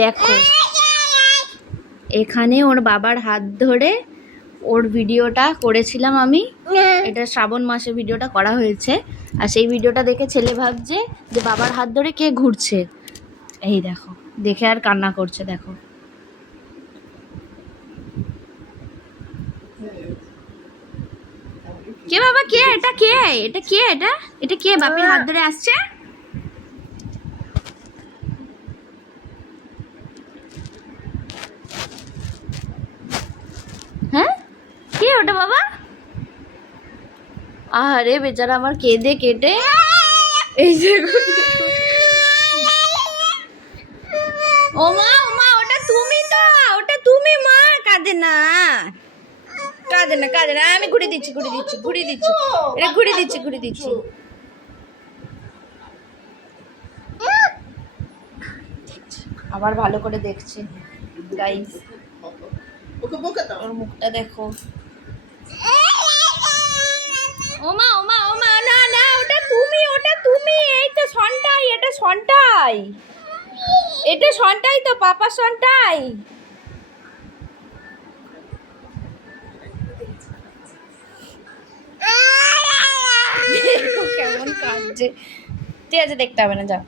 দেখো এখানে ওর বাবার হাত ধরে ওর ভিডিওটা করেছিলাম আমি। এটা শ্রাবণ মাসে ভিডিওটা করা হয়েছে। আর সেই ভিডিওটা দেখে ছেলে ভাবছে যে বাবার হাত ধরে কে ঘুরছে। এই দেখো, দেখে আর কান্না করছে। দেখো কে বাবা, কে এটা, কে এটা, কে এটা, এটা কে বাপের হাত ধরে আসছে? হ্যাঁ, কে ওটা বাবা? আরে বেচারা আমার কেঁদে কেটে এই যে ওমা ওমা, ওটা তুমি তো, ওটা তুমি মা। কাঁদে না, কাঁদে না, কাঁদে না। আমি ঘুরে দিচ্ছি, ঘুরে দিচ্ছি, ঘুরে দিচ্ছি, এটা ঘুরে দিচ্ছি, ঘুরে দিচ্ছি। আবার ভালো করে দেখছে গাইস, ওর মুখটা দেখো। ওমা ওমা ওমা, না না, ওটা তুমি, ওটা তুমি। এই তো সন্টাই, এটা সন্টাই, এটা সন্টাই তো, পাপা সন্টাই। কেমন কাঁদছে। ঠিক আছে, দেখতে হবে না, যা।